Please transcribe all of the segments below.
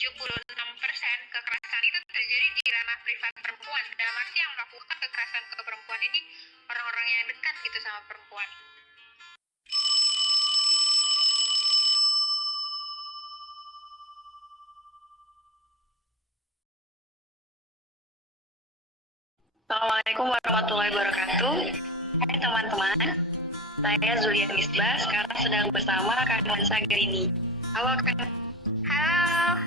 76% kekerasan itu terjadi di ranah privat perempuan. Dalam arti yang melakukan kekerasan ke perempuan ini orang-orang yang dekat gitu sama perempuan. Assalamualaikum warahmatullahi wabarakatuh. Hai teman-teman, saya Zulia Misbah, sekarang sedang bersama Kak Nuansa Gerini. Halo Kak. Halo.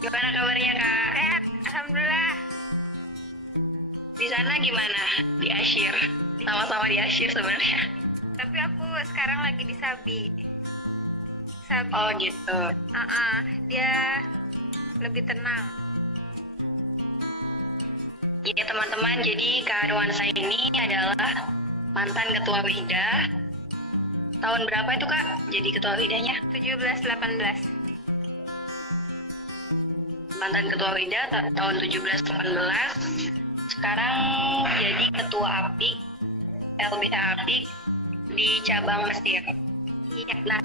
Gimana kabarnya Kak? Sehat, alhamdulillah. Di sana gimana? Di Asyir? Sama-sama di Asyir sebenarnya. Tapi aku sekarang lagi di Sabi. Oh gitu. Dia lebih tenang. Iya teman-teman, jadi Kak Nuansa ini adalah mantan ketua WIDA. Tahun berapa itu Kak jadi ketua WIDA-nya? 17-18. Mantan ketua WIDA tahun 17-18. Sekarang jadi ketua APIK, LBH APIK di cabang Mesir. Iya. Nah,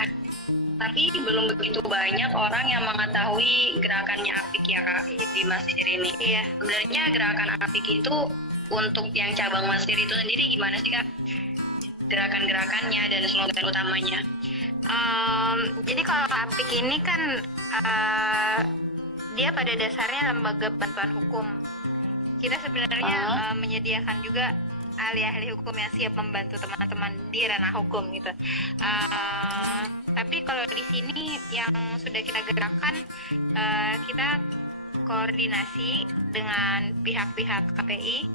tapi belum begitu banyak orang yang mengetahui gerakannya APIK ya Kak, di Mesir ini. Iya. Sebenarnya gerakan APIK itu untuk yang cabang Mesir itu sendiri gimana sih Kak? Gerakan-gerakannya dan slogan utamanya. Jadi kalau APIK ini kan dia pada dasarnya lembaga bantuan hukum. Kita sebenarnya menyediakan juga ahli-ahli hukum yang siap membantu teman-teman di ranah hukum gitu. Tapi kalau di sini yang sudah kita gerakkan, kita koordinasi dengan pihak-pihak KPI.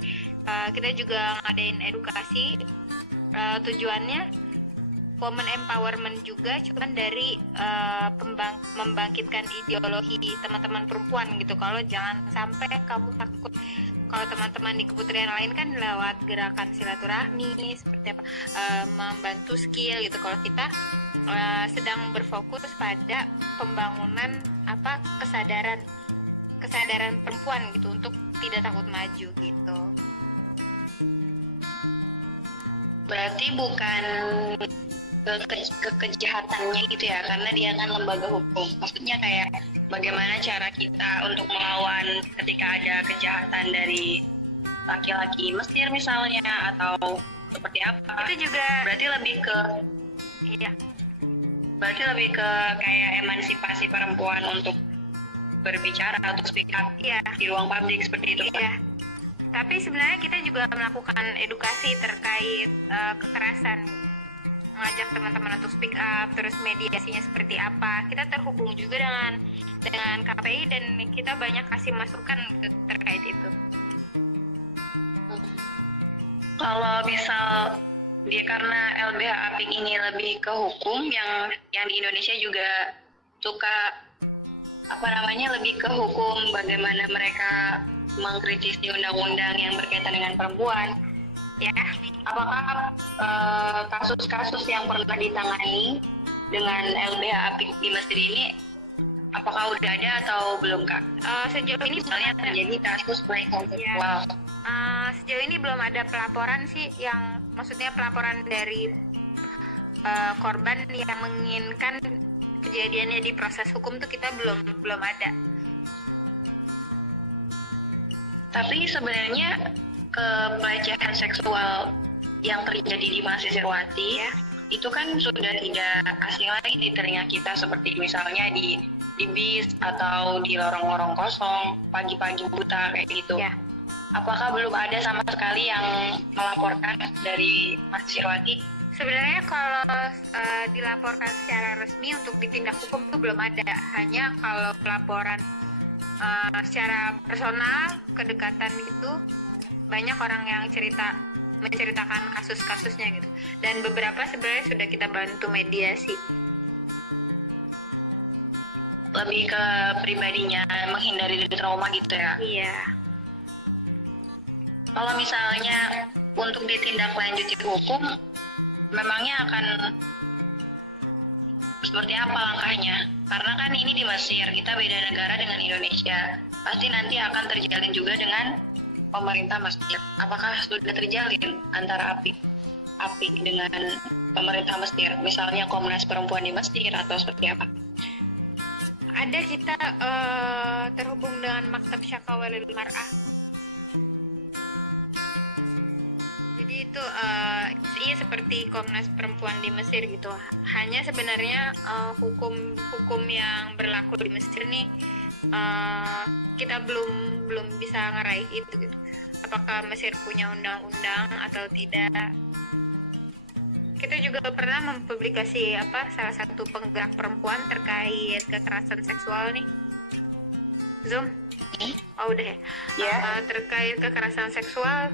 Kita juga ngadain edukasi. Tujuannya women empowerment juga, cuman dari membangkitkan ideologi teman-teman perempuan gitu. Kalau jangan sampai kamu takut. Kalau teman-teman di kementerian lain kan lewat gerakan silaturahmi seperti apa, membantu skill gitu. Kalau kita sedang berfokus pada pembangunan kesadaran perempuan gitu untuk tidak takut maju gitu. Berarti bukan kejahatannya gitu ya, karena dia kan lembaga hukum. Maksudnya kayak bagaimana cara kita untuk melawan ketika ada kejahatan dari laki-laki Mesir misalnya, atau seperti apa. Itu juga berarti lebih ke kayak emansipasi perempuan untuk berbicara, untuk speak up di ruang publik seperti itu. Iya. Tapi sebenarnya kita juga melakukan edukasi terkait kekerasan, mengajak teman-teman untuk speak up, terus mediasinya seperti apa. Kita terhubung juga dengan KPI dan kita banyak kasih masukan terkait itu. Kalau misal dia karena LBH APIK ini lebih ke hukum, yang di Indonesia juga suka lebih ke hukum, bagaimana mereka mengkritisi undang-undang yang berkaitan dengan perempuan. Ya, apakah kasus-kasus yang pernah ditangani dengan LBH APIK di Mesir ini, apakah udah ada atau belum Kak? Sejauh ini misalnya terjadi kasus pelecehan seksual. Sejauh ini belum ada pelaporan sih, yang maksudnya pelaporan dari korban yang menginginkan kejadiannya di proses hukum tuh kita belum ada. Tapi sebenarnya pelecehan seksual yang terjadi di mahasiswati itu kan sudah tidak asing lagi di telinga kita, seperti misalnya di bis atau di lorong-lorong kosong pagi-pagi buta kayak gitu. Apakah belum ada sama sekali yang melaporkan dari mahasiswati? Sebenarnya kalau dilaporkan secara resmi untuk ditindak hukum itu belum ada. Hanya kalau pelaporan secara personal, kedekatan gitu, banyak orang yang menceritakan kasus-kasusnya gitu. Dan beberapa sebenarnya sudah kita bantu mediasi. Lebih ke pribadinya, menghindari dari trauma gitu ya? Iya. Kalau misalnya untuk ditindaklanjuti hukum, memangnya akan seperti apa langkahnya? Karena kan ini di Mesir, kita beda negara dengan Indonesia. Pasti nanti akan terjalin juga dengan pemerintah Mesir. Apakah sudah terjalin antara APIK dengan pemerintah Mesir? Misalnya Komnas Perempuan di Mesir atau seperti apa? ada kita terhubung dengan Maktab Syakawa lil Mar'ah. Jadi itu iya seperti Komnas Perempuan di Mesir gitu. Hanya sebenarnya hukum yang berlaku di Mesir nih kita belum bisa ngeraih itu gitu. Apakah Mesir punya undang-undang atau tidak? Kita juga pernah mempublikasi salah satu penggerak perempuan terkait kekerasan seksual nih. Zoom? Oh udah ya. Terkait kekerasan seksual.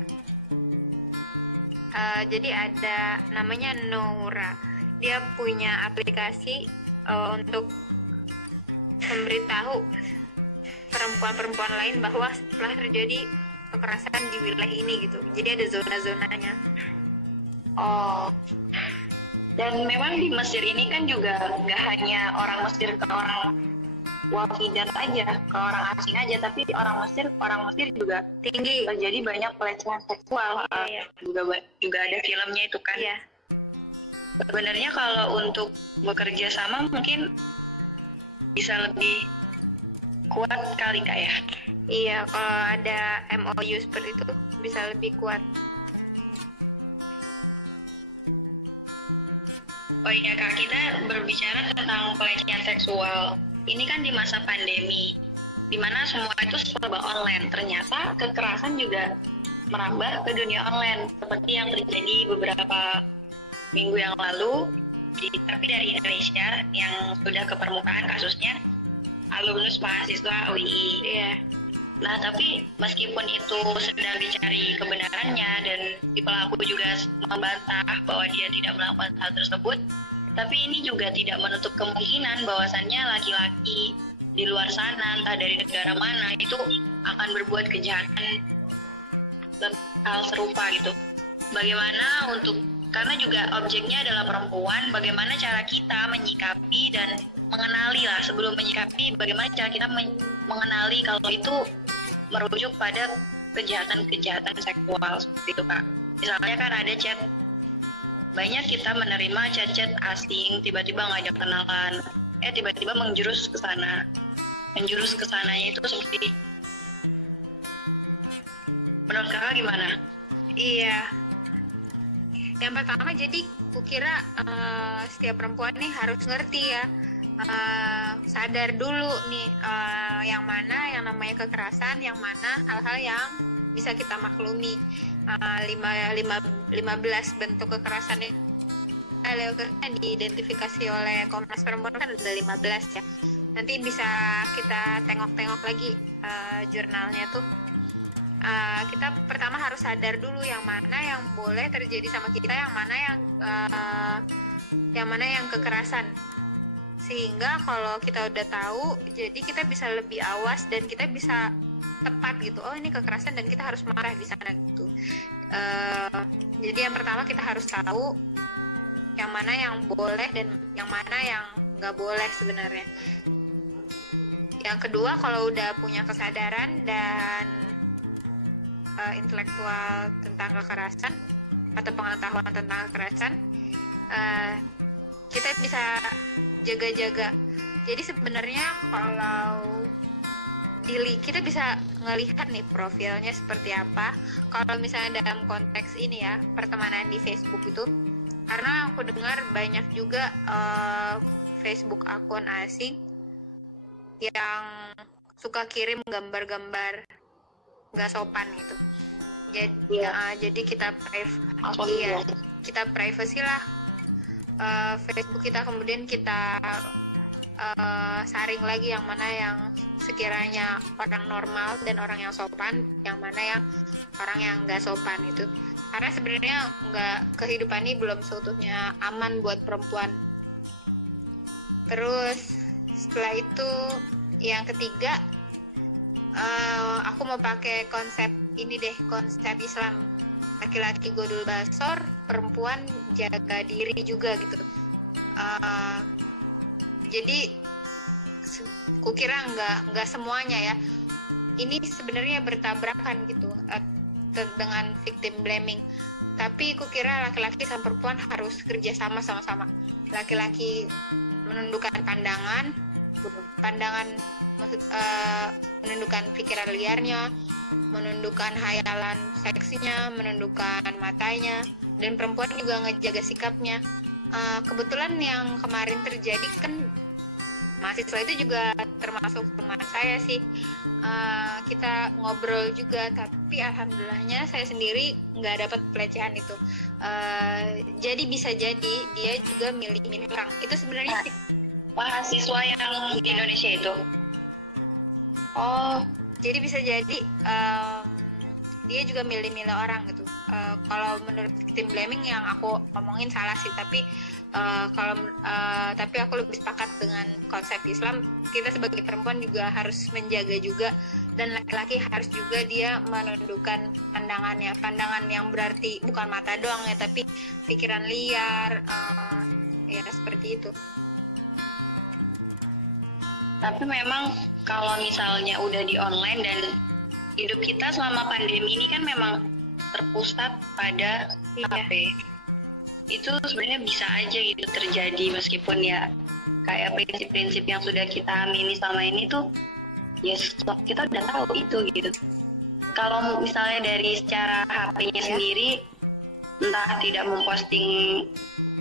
Jadi ada namanya Noura. Dia punya aplikasi untuk memberitahu perempuan-perempuan lain bahwa setelah terjadi kekerasan di wilayah ini gitu. Jadi ada zona-zonanya. Oh, dan memang di Mesir ini kan juga nggak hanya orang Mesir ke orang wafidat aja, ke orang asing aja, tapi orang Mesir juga Tinggi. terjadi banyak pelecehan seksual. Iya. Juga ada filmnya itu kan. Iya. Sebenarnya kalau untuk bekerja sama mungkin bisa lebih kuat kali Kak ya. Iya, kalau ada MOU seperti itu bisa lebih kuat. Oh iya Kak, kita berbicara tentang pelecehan seksual. Ini kan di masa pandemi, di mana semua itu serba online. Ternyata kekerasan juga merambah ke dunia online, seperti yang terjadi beberapa minggu yang lalu, tapi dari Indonesia yang sudah ke permukaan kasusnya alumnus mahasiswa UII. Iya. Nah, tapi meskipun itu sedang dicari kebenarannya dan si pelaku juga membantah bahwa dia tidak melakukan hal tersebut, tapi ini juga tidak menutup kemungkinan bahwasannya laki-laki di luar sana, entah dari negara mana, itu akan berbuat kejahatan hal serupa gitu. Bagaimana karena juga objeknya adalah perempuan, bagaimana cara kita menyikapi dan mengenali lah, sebelum menyikapi, bagaimana cara kita mengenali kalau itu merujuk pada kejahatan-kejahatan seksual seperti itu Kak. Misalnya kan ada chat, banyak kita menerima chat-chat asing, tiba-tiba ngajak kenalan, tiba-tiba menjurus ke sana. Menjurus ke sananya itu seperti, menurut Kakak gimana? Iya. Yang pertama jadi kukira setiap perempuan nih harus ngerti ya, sadar dulu nih yang mana yang namanya kekerasan, yang mana hal-hal yang bisa kita maklumi. 15 bentuk kekerasan ini diidentifikasi oleh Komnas Perempuan kan ada 15 ya. Nanti bisa kita tengok-tengok lagi jurnalnya tuh. Kita pertama harus sadar dulu yang mana yang boleh terjadi sama kita, yang mana yang kekerasan, sehingga kalau kita udah tahu, jadi kita bisa lebih awas dan kita bisa tepat gitu. Oh ini kekerasan dan kita harus marah di sana gitu. Jadi yang pertama kita harus tahu yang mana yang boleh dan yang mana yang nggak boleh sebenarnya. Yang kedua, kalau udah punya kesadaran dan intelektual tentang kekerasan atau pengetahuan tentang kekerasan, kita bisa jaga-jaga. Jadi sebenarnya kalau kita bisa ngelihat nih profilnya seperti apa. Kalau misalnya dalam konteks ini ya, pertemanan di Facebook itu, karena aku dengar banyak juga Facebook akun asing yang suka kirim gambar-gambar nggak sopan gitu. Jadi kita kita privacy lah Facebook kita, kemudian kita saring lagi yang mana yang sekiranya orang normal dan orang yang sopan, yang mana yang orang yang nggak sopan itu. Karena sebenarnya kehidupan ini belum seutuhnya aman buat perempuan. Terus setelah itu yang ketiga, aku mau pakai konsep ini deh, konsep Islam. Laki-laki godul basor, perempuan jaga diri juga gitu. Jadi kukira nggak semuanya ya. Ini sebenarnya bertabrakan gitu dengan victim blaming. Tapi kukira laki-laki sama perempuan harus kerja sama-sama. Laki-laki menundukkan pandangan, pandangan, maksud menundukkan pikiran liarnya, menundukkan hayalan seksinya, menundukkan matanya, dan perempuan juga ngejaga sikapnya. Kebetulan yang kemarin terjadi kan mahasiswa itu juga termasuk teman saya sih. Kita ngobrol juga, tapi alhamdulillahnya saya sendiri nggak dapat pelecehan itu. Jadi bisa jadi dia juga milih-milih orang. Itu sebenarnya mahasiswa yang di Indonesia itu. Oh, jadi bisa jadi dia juga milih-milih orang gitu. Kalau menurut victim blaming yang aku omongin salah sih, tapi tapi aku lebih sepakat dengan konsep Islam. Kita sebagai perempuan juga harus menjaga juga, dan laki-laki harus juga dia menundukkan pandangan yang berarti bukan mata doang ya, tapi pikiran liar, ya seperti itu. Tapi memang kalau misalnya udah di online dan hidup kita selama pandemi ini kan memang terpusat pada HP. Itu sebenarnya bisa aja gitu terjadi, meskipun ya kayak prinsip-prinsip yang sudah kita amini selama ini tuh ya kita udah tahu itu gitu. Kalau misalnya dari secara HP-nya sendiri, entah tidak memposting,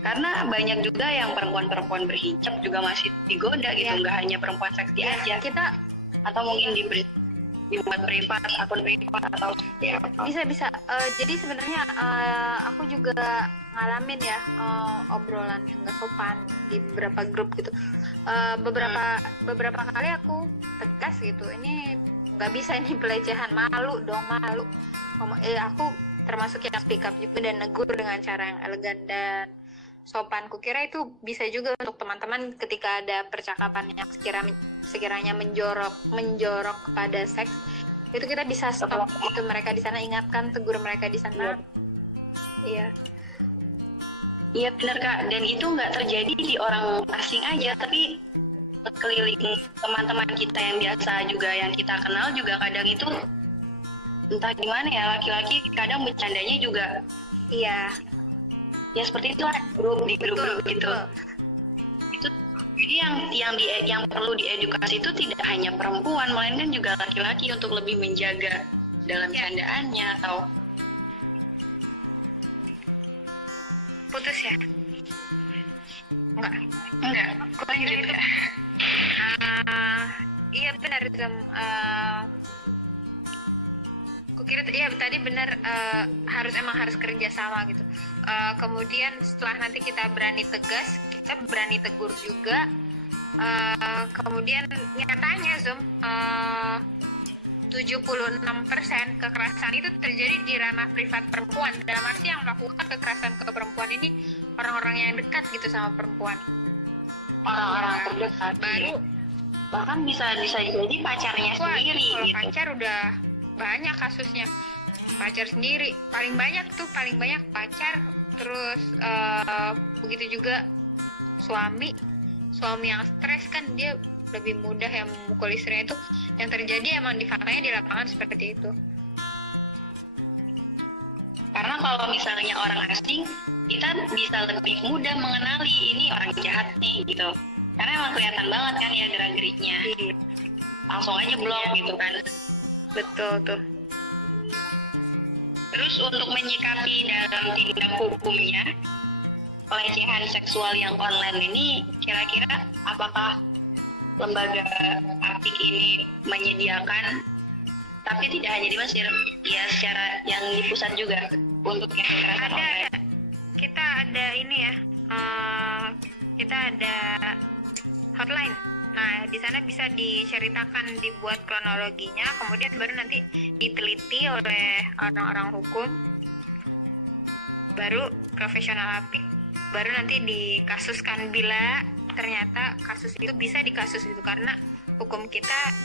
karena banyak juga yang perempuan-perempuan berhijab juga masih digoda gitu, nggak hanya perempuan seksi aja. Kita atau mungkin dibuat privat, akun privat atau ya apa. Bisa. Jadi sebenarnya aku juga ngalamin ya obrolan yang gak sopan di beberapa grup gitu. Beberapa kali aku tegas gitu, ini nggak bisa, ini pelecehan, malu. Aku termasuk yang speak up juga dan negur dengan cara yang elegan dan sopan. Kukira itu bisa juga untuk teman-teman ketika ada percakapan yang sekiranya menjorok kepada seks, itu kita bisa stop itu mereka di sana, ingatkan, tegur mereka di sana. Iya benar Kak, dan itu nggak terjadi di orang asing aja, tapi keliling teman-teman kita yang biasa juga, yang kita kenal juga kadang itu entah gimana ya, laki-laki kadang bercandanya juga ya seperti itu lah, di grup gitu. Itu jadi yang perlu diedukasi itu tidak hanya perempuan, melainkan juga laki-laki untuk lebih menjaga dalam candaannya. Atau putus ya? Enggak. Kok lanjut ya? Iya benar, kukira tadi benar, harus kerja sama gitu. Kemudian setelah nanti kita berani tegas, kita berani tegur juga. Kemudian nyatanya Zoom, 76% kekerasan itu terjadi di ranah privat perempuan. Dalam arti yang melakukan kekerasan ke perempuan ini orang-orang yang dekat gitu sama perempuan. Orang-orang terdekat. Baru bahkan bisa jadi pacarnya sendiri kalau gitu. Pacar udah banyak kasusnya. Pacar sendiri paling banyak pacar, terus begitu juga suami yang stres kan dia lebih mudah yang memukul istrinya. Itu yang terjadi emang di faktanya di lapangan seperti itu. Karena kalau misalnya orang asing, kita bisa lebih mudah mengenali ini orang jahat nih gitu. Karena emang kelihatan banget kan ya gerak-geriknya. Langsung aja blok gitu kan. Betul tuh. Terus untuk menyikapi dalam tindak hukumnya pelecehan seksual yang online ini, kira-kira apakah lembaga APIK ini menyediakan, tapi tidak hanya di Mesir, ya secara yang di pusat juga untuk yang kekerasan online? Kita ada ini ya, kita ada hotline. Nah, di sana bisa diceritakan, dibuat kronologinya, kemudian baru nanti diteliti oleh orang-orang hukum, baru profesional APIK, baru nanti dikasuskan bila ternyata kasus itu bisa dikasus itu, karena hukum kita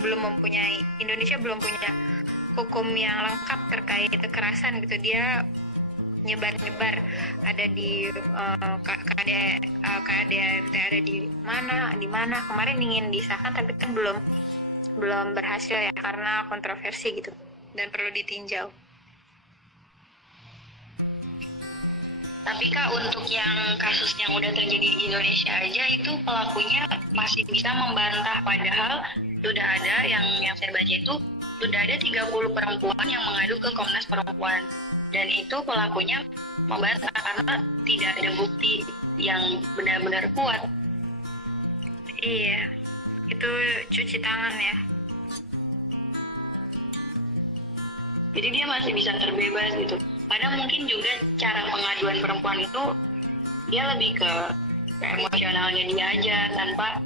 belum mempunyai, Indonesia belum punya hukum yang lengkap terkait kekerasan gitu. Dia nyebar ada di KDRT ada di mana kemarin ingin disahkan tapi kan belum berhasil ya, karena kontroversi gitu dan perlu ditinjau. Tapi Kak, untuk yang kasus yang udah terjadi di Indonesia aja itu pelakunya masih bisa membantah, padahal sudah ada yang saya baca itu sudah ada 30 perempuan yang mengadu ke Komnas Perempuan, dan itu pelakunya membantah karena tidak ada bukti yang benar-benar kuat. Iya, itu cuci tangan ya. Jadi dia masih bisa terbebas gitu. Padahal mungkin juga cara pengaduan perempuan itu dia lebih ke emosionalnya dia aja, tanpa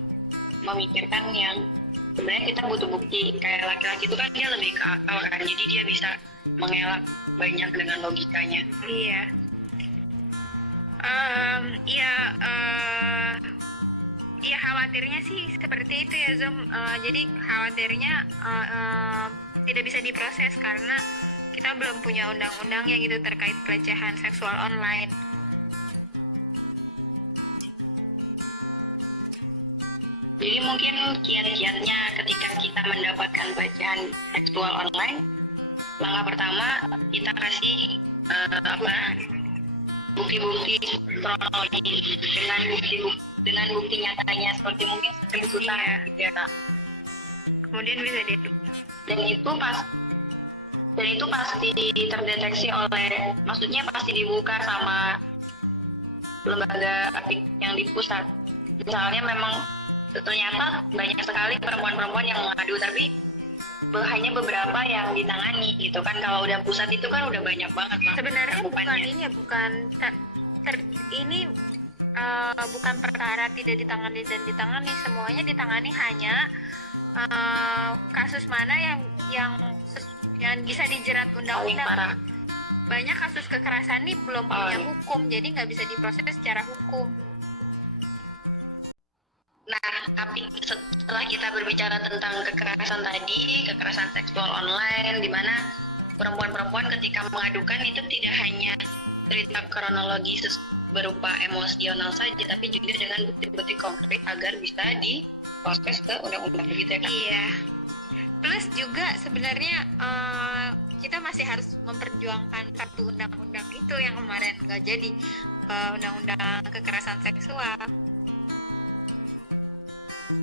memikirkan yang sebenarnya kita butuh bukti. Kayak laki-laki itu kan dia lebih ke akal kan, jadi dia bisa mengelak banyak dengan logikanya. Iya. Iya, khawatirnya sih seperti itu ya Zoom. Jadi khawatirnya tidak bisa diproses karena kita belum punya undang-undangnya gitu terkait pelecehan seksual online. Jadi mungkin kiat-kiatnya ketika kita mendapatkan pelecehan seksual online, langkah pertama kita kasih bukti-bukti kronologi dengan bukti nyatanya, seperti mungkin screenshotan gitu ya Kak. Kemudian bisa Dan itu pasti terdeteksi oleh, maksudnya pasti dibuka sama lembaga APIK yang di pusat. Misalnya memang ternyata banyak sekali perempuan-perempuan yang mengadu, tapi hanya beberapa yang ditangani gitu kan. Kalau udah pusat itu kan udah banyak banget lah. Sebenarnya bukan perkara tidak ditangani dan ditangani, semuanya ditangani, hanya kasus mana yang bisa dijerat undang-undang. Banyak kasus kekerasan ini belum punya hukum, jadi nggak bisa diproses secara hukum. Nah, tapi setelah kita berbicara tentang kekerasan tadi, kekerasan seksual online, di mana perempuan-perempuan ketika mengadukan itu tidak hanya cerita kronologis berupa emosional saja, tapi juga dengan bukti-bukti konkret agar bisa diproses ke undang-undang, begitu ya Kak? Iya. Plus juga sebenarnya kita masih harus memperjuangkan satu undang-undang itu yang kemarin nggak jadi, undang-undang kekerasan seksual.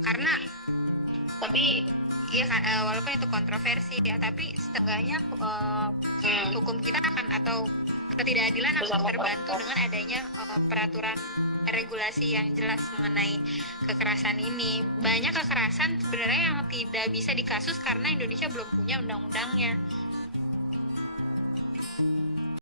Karena walaupun itu kontroversi ya, tapi setengahnya hukum kita atau ketidakadilan akan terbantu dengan adanya peraturan regulasi yang jelas mengenai kekerasan ini. Banyak kekerasan sebenarnya yang tidak bisa dikasus karena Indonesia belum punya undang-undangnya.